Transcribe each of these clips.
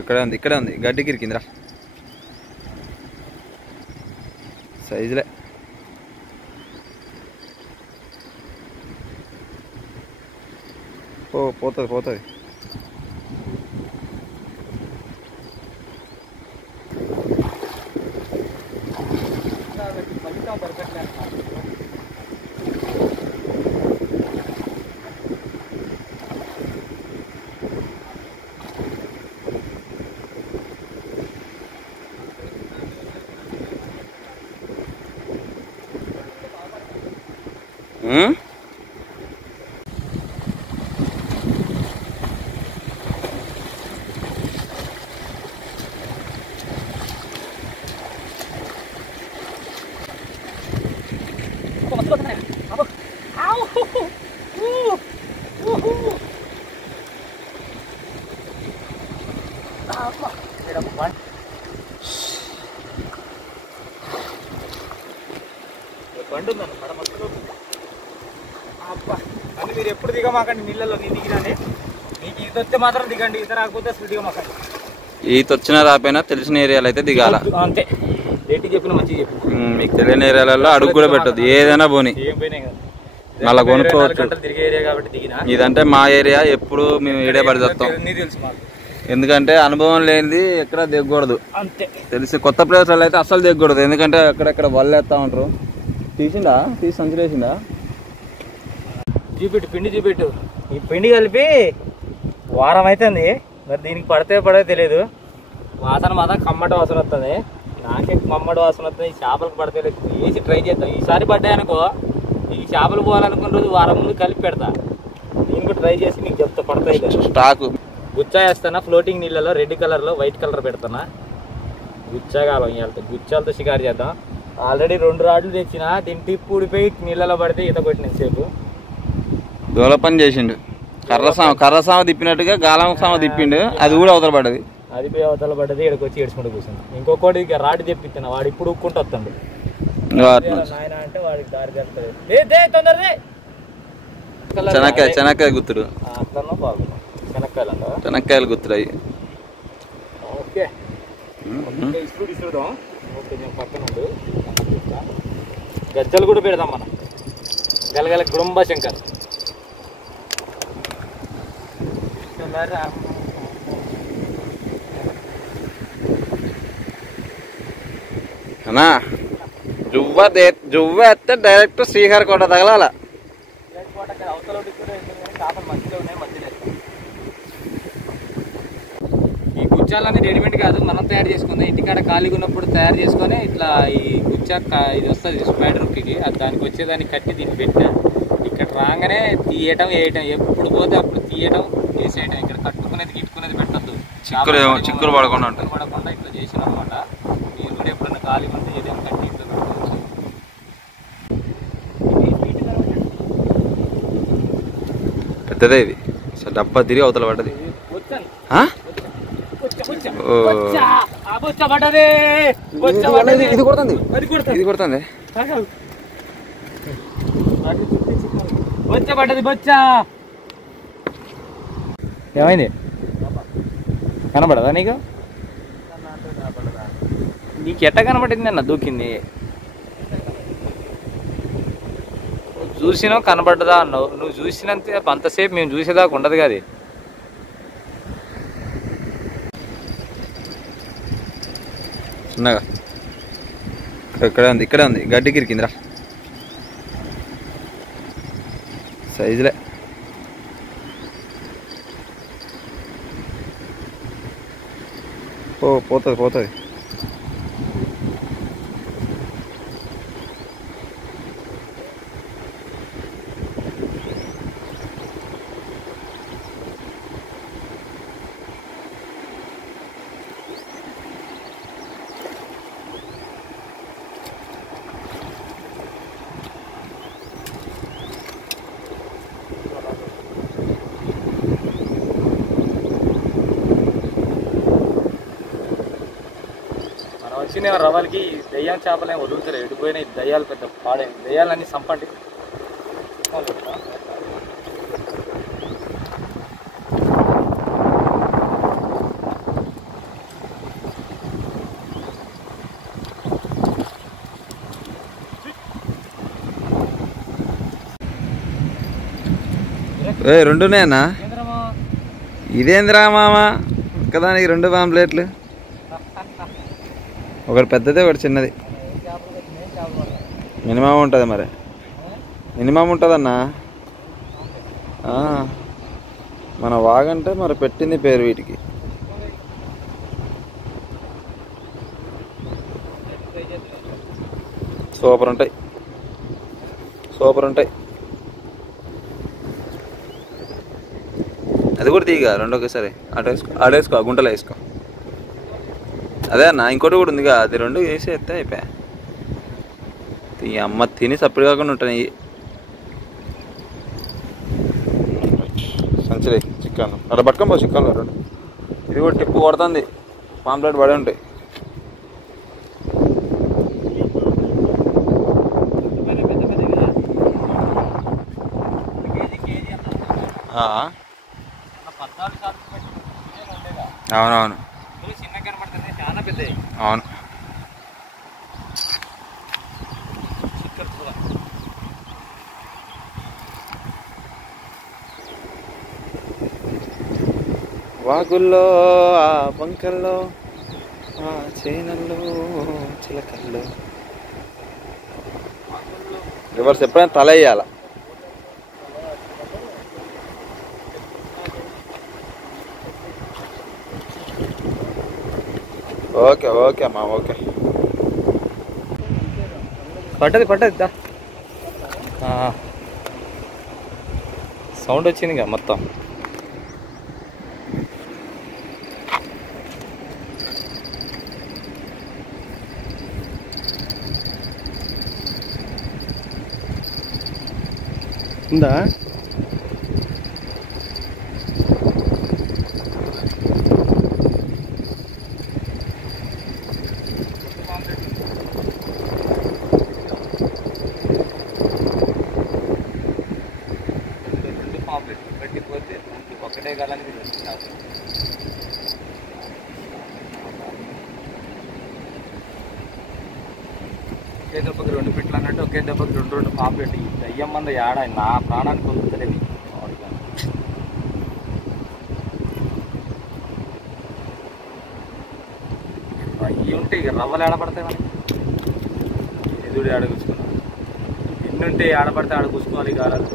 ఇక్కడే ఉంది గడ్డికి ఇరికిందిరా సైజులే పోతుంది అని మీరు ఎప్పుడు దిగమాకండి నీళ్ళలో. నీ దిగినానే మీకు ఈత వస్తే మాత్రం దిగండి, ఈత రాకపోతే అసలు దిగమాకండి. ఈత వచ్చినా రాపోయినా తెలిసిన ఏరియాలో అయితే దిగాల అంతే. ఏంటి చెప్పిన మంచిగా చెప్పు. మీకు తెలియని ఏరియాలలో అడుగు కూడా పెట్టద్దు, ఏదైనా పోనీ ఏం పోయినాయి కదా మళ్ళీ కొనుక్కోవచ్చు. తిరిగే ఏరియా కాబట్టి దిగినా. ఇదంటే మా ఏరియా, ఎప్పుడు మేము ఈడే పడి వస్తాం. తెలుసు మాకు, ఎందుకంటే అనుభవం లేనిది ఎక్కడ దిగకూడదు. అంతే తెలిసి కొత్త ప్లేస్లలో అయితే అస్సలు దిగకూడదు. ఎందుకంటే అక్కడెక్కడ వల్ల వేస్తా ఉంటారు. తీసి సంచులేసిందా చూపెట్టు, పిండి చూపెట్టు. ఈ పిండి కలిపి వారం అవుతుంది, మరి దీనికి పడితే తెలియదు. వాసన మాత్రం కమ్మటి వాసన వస్తుంది. నాకే కమ్మటి వాసన వస్తుంది. ఈ చేపలకు పడితే వేసి ట్రై చేద్దాం. ఈసారి పడ్డాయనుకో, ఈ చేపలు పోవాలనుకున్న రోజు వారం ముందు కలిపి పెడతా. నేను కూడా ట్రై చేసి నీకు చెప్తా పడతాయి. స్టాక్ గుచ్చా వేస్తానా, ఫ్లోటింగ్ నీళ్ళలో రెడ్ కలర్లో వైట్ కలర్ పెడతానా. గుచ్చా కావాలి, గుచ్చాలతో షికారు చేద్దాం. ఆల్రెడీ 2 రాడ్లు తెచ్చిన, దీన్ని టిప్ ఊడిపోయి నీళ్ళలో పడితే ఈత కొట్టిన సేపు దోల పని చేసిండు. కర్రసామ తిప్పినట్టుగా గాలం సామ తిప్పిండు, అది కూడా అవతల పడ్డది. అది పోయి అవతల పడ్డది. ఇక్కడికి వచ్చి ఏడ్చుకుంటూ కూర్చుంది. ఇంకొకటి రాడ్ తెప్పిస్తున్నా, వాడు ఇప్పుడు ఉక్కుంటూ వస్తాడు. నాయన అంటే వాడికి దారి చేస్తుంది. చెనక్కాయ గుత్తుడు, అట్లన్నా బాగుంది. చెనక్కాయలు గుత్తుడు అయ్యి. ఓకే ఇసురుదాం. ఓకే నేను పక్కన ఉండు. గజ్జలు కూడా పెడదాం మనం. గలగల గుడుంబ శంకర్. అన్నా జువ్వ ఎత్తే డైరెక్ట్ శ్రీహరికోట తగలాల. ఈ గుచ్చాలన్నీ రెడీమేడ్ కాదు, మనం తయారు చేసుకుందాం. ఇంటికాడ ఖాళీగా ఉన్నప్పుడు తయారు చేసుకొని ఇట్లా ఈ గుచ్చా ఇది వస్తుంది స్పైడర్ హుక్కి, అది దానికి వచ్చేదాన్ని కట్టి దీన్ని పెట్టిన. ఇక్కడ రాగానే తీయటం వేయటం, ఎప్పుడు పోతే అప్పుడు తీయటం వేసేయటం. ఇక్కడ కట్టుకునేది గిట్టుకునేది పెట్టద్దు, చిక్కులు పడకుండా ఇట్లా చేసిన అనమాట. మీరు కూడా ఎప్పుడన్నా ఖాళీగా ఉంటే ఏదైనా కట్టి ఇట్లా పెట్టుకోవచ్చు. పెద్దదే ఇది, డబ్బా తిరిగి అవతల పడ్డది. ఇది కొడుతుంది. పడ్డది బొచ్చా. ఏమైంది, కనబడదా నీకు? నీకు ఎట్ట కనబడింది అన్న? దూకింది చూసినావు, కనబడ్డదా అన్నావు. నువ్వు చూసినంత అంతసేపు మేము చూసేదాకా ఉండదు కదా. చిన్నగా ఇక్కడే ఉంది గడ్డికి ఇరికిందిరా సైజులే. పోతుంది. వచ్చిన రవ్వలకి దయ్యాల చేపలు వదులుతారు. ఎడిపోయినా దయ్యాలు పెద్ద పాడే దయ్యాలన్నీ సంపండి. రెండునేనా? ఇదేంద్రా మామ ఒక్కదానికి 2 పాంప్లెట్లు, ఒకటి పెద్దది ఒకటి చిన్నది. మినిమం ఉంటుంది మరి, మినిమం ఉంటుందన్నా. మన వాగంటే మరి పెట్టింది పేరు వీటికి. సూపర్ ఉంటాయి, సూపర్ ఉంటాయి. అది కూడా తీయగా 2 ఒకేసారి ఆడేసుకో గుంటలో వేసుకో. అదే అన్న ఇంకోటి కూడా ఉందిగా, అది 2 వేసి ఎత్తే అయిపోయా. ఈ అమ్మ తిని సప్పుడు కాకుండా ఉంటాయి. సంచలే చికెన్ అక్కడ పట్టుకొని పో, చికెన్లో 2. ఇది కూడా టిప్పు కొడుతుంది, పాంప్లెట్ పడి ఉంటాయి. అవునవును, అవును. వాగుల్లో ఆ వంకల్లో ఆ చేనల్లో చిలకల్లో. రివర్స్ ఎప్పుడైనా తల వేయాల. ఓకే ఓకే అమ్మా, ఓకే. పడ్డది సౌండ్ వచ్చింది ఇక మొత్తం. ఉందా? పెట్టిపోతే ఒకటే కాలానికి ఒకే దెబ్బకి 2 పెట్టలు అన్నట్టు ఒకే దెబ్బకి 2 పాంప్లెట్. దయ్యం మంద ఏడ నా ప్రాణానికి పొందుతలేదు. అవి ఉంటే ఇక రవ్వలు ఏడపడతాయి మనకి. ఎదుడు ఆడ కూర్చుకున్నాం, ఎన్ని ఉంటే ఆడపడితే ఆడ కూర్చుకోవాలి కారాలు.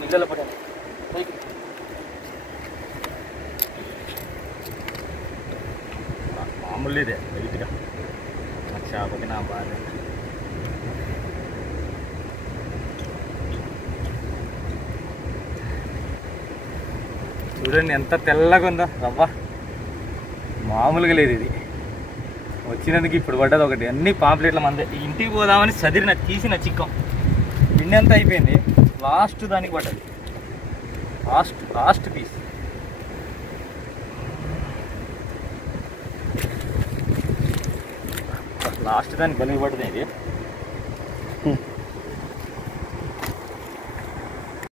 నీళ్ళలో పడాలి. మామూలు ఇదే లైట్గా చేపకి నా బాగా. చూడండి ఎంత తెల్లగా ఉందో రవ్వ, మామూలుగా లేదు ఇది. వచ్చినందుకు ఇప్పుడు పడ్డది ఒకటి, అన్ని పాంప్లెట్ల మందే. ఇంటికి పోదామని చదిరిన తీసిన చిక్కం పిండి అంతా అయిపోయింది. లాస్ట్ దానికి పడ్డది, లాస్ట్ పీస్. లాస్ట్ దానికి బలి పడ్డది ఇది.